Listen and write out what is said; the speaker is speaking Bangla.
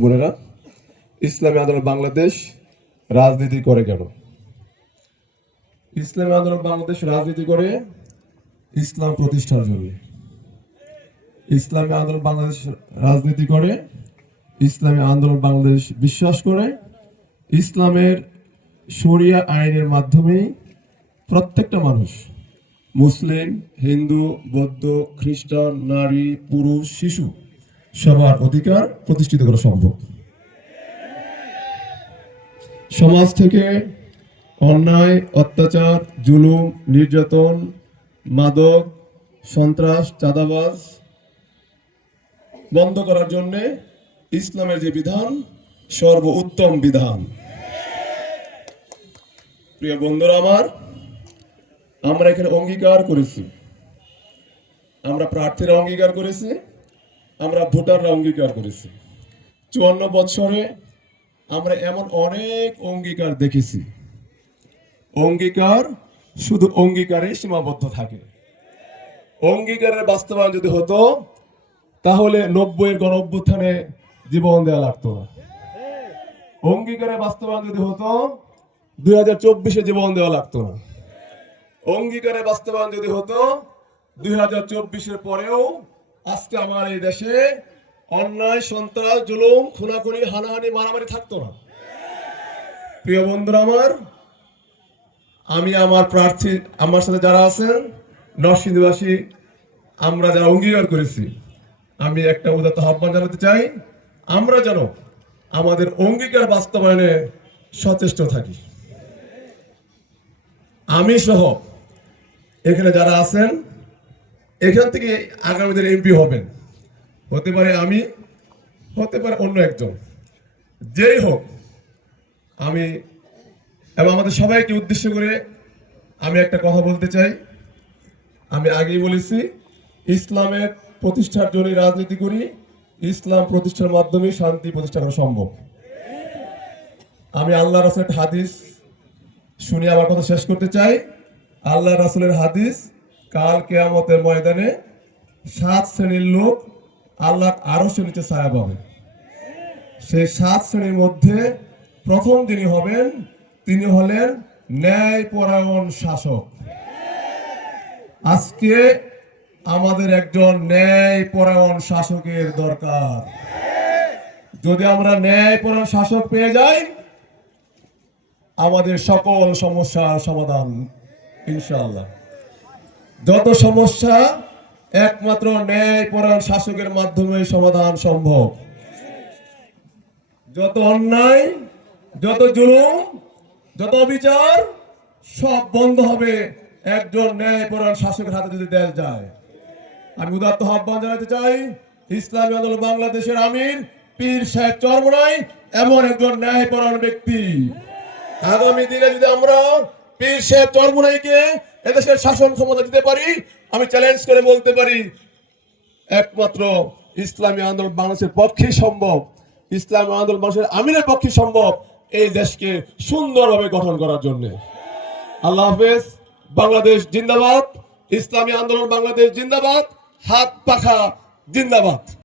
বোনেরা, ইসলামী আন্দোলন বাংলাদেশ রাজনীতি করে কেন? ইসলামী আন্দোলন বাংলাদেশ রাজনীতি করে ইসলাম প্রতিষ্ঠার জন্য। ইসলামী আন্দোলন বাংলাদেশ রাজনীতি করে, ইসলামী আন্দোলন বাংলাদেশ বিশ্বাস করে ইসলামের শরিয়া আইনের মাধ্যমেই প্রত্যেকটা মানুষ, মুসলিম, হিন্দু, বৌদ্ধ, খ্রিস্টান, নারী, পুরুষ, শিশু সবার অধিকার প্রতিষ্ঠিত করা সম্ভব। সমাজ থেকে অন্যায়, অত্যাচার, জুলুম, নির্যাতন, মাদক, সন্ত্রাস, চাঁদাবাজ বন্ধ করার জন্য ইসলামের যে বিধান সর্বোত্তম বিধান। প্রিয় বন্ধুরা আমার, আমরা এখানে অঙ্গীকার করেছি, আমরা প্রার্থীরা অঙ্গীকার করেছি, আমরা ভোটাররা অঙ্গীকার করেছি। 54 বছরে আমরা এমন অনেক অঙ্গীকার দেখেছি। অঙ্গীকার শুধু অঙ্গীকারে সীমাবদ্ধ থাকে। অঙ্গীকারের বাস্তবায়ন যদি হতো তাহলে 90-এর গণঅভ্যুত্থানে জীবন দেওয়া লাগতো না। অঙ্গীকারের বাস্তবায়ন যদি হতো 2024-এ জীবন দেওয়া লাগতো না। অঙ্গীকারের বাস্তবায়ন যদি হতো 2024-এর পরেও আজকে আমার এই দেশে অন্যায়, সন্ত্রাস, জুলুম, খুনাখুনি, হানাহানি, মারামারি থাকতো না। প্রিয় বন্ধুরা আমার, আমি আমার প্রার্থী, আমার সাথে যারা আছেন নরসিংদীবাসী, আমরা যারা অঙ্গীকার করেছি, আমি একটা উদাত্ত আহ্বান জানাতে চাই, আমরা যেন আমাদের অঙ্গীকার বাস্তবায়নে সচেষ্ট থাকি। আমি সহ এখানে যারা আছেন, এখান থেকে আগামী দিনে এমপি হবেন, হতে পারে আমি, হতে পারে অন্য একজন, যেই হোক। আমি এবং আমাদের সবাইকে উদ্দেশ্য করে আমি একটা কথা বলতে চাই। আমি আগেই বলেছি, ইসলামের প্রতিষ্ঠার জন্য রাজনীতি করি, ইসলাম প্রতিষ্ঠার মাধ্যমে শান্তি প্রতিষ্ঠা করা সম্ভব। আমি আল্লাহ রাসূলের হাদিস শুনে আমার কথা শেষ করতে চাই। আল্লাহ রাসূলের হাদিস, কাল কিয়ামতের ময়দানে 7 শ্রেণীর লোক আল্লাহর আরশের নিচে ছায়া পাবে। সেই 7 শ্রেণীর মধ্যে প্রথম যিনি হবেন তিনি হলেন ন্যায়পরায়ণ শাসক। আজকে আমাদের একজন ন্যায়পরায়ণ শাসকের দরকার। যদি আমরা ন্যায়পরায়ণ শাসক পেয়ে যাই, আমাদের সকল সমস্যার সমাধান ইনশাআল্লাহ। যত সমস্যা একমাত্র ন্যায়পরায়ণ শাসকের মাধ্যমে সমাধান সম্ভব। যত অন্যায়, যত জুলুম, যত অবিচার সব বন্ধ হবে একজন ন্যায়পরায়ণ শাসকের হাতে যদি দেশ যায়। আমি উদাত্ত আহ্বান জানাতে চাই, ইসলামী আন্দোলন বাংলাদেশের আমির পীর সাহেব চরমনাই এমন একজন ন্যায়পরায়ণ ব্যক্তি। আগামী দিনে যদি আমরা পীর সাহেব চরমনাইকে এদেশের শাসন ক্ষমতা দিতে পারি, আমি চ্যালেঞ্জ করে বলতে পারি একমাত্র ইসলামী আন্দোলন বাংলাদেশের পক্ষেই সম্ভব, ইসলামী আন্দোলন বাংলাদেশের আমিরের পক্ষে সম্ভব এই দেশকে সুন্দরভাবে গঠন করার জন্য। আল্লাহ হাফেজ। বাংলাদেশ জিন্দাবাদ, ইসলামী আন্দোলন বাংলাদেশ জিন্দাবাদ, হাত পাখা জিন্দাবাদ।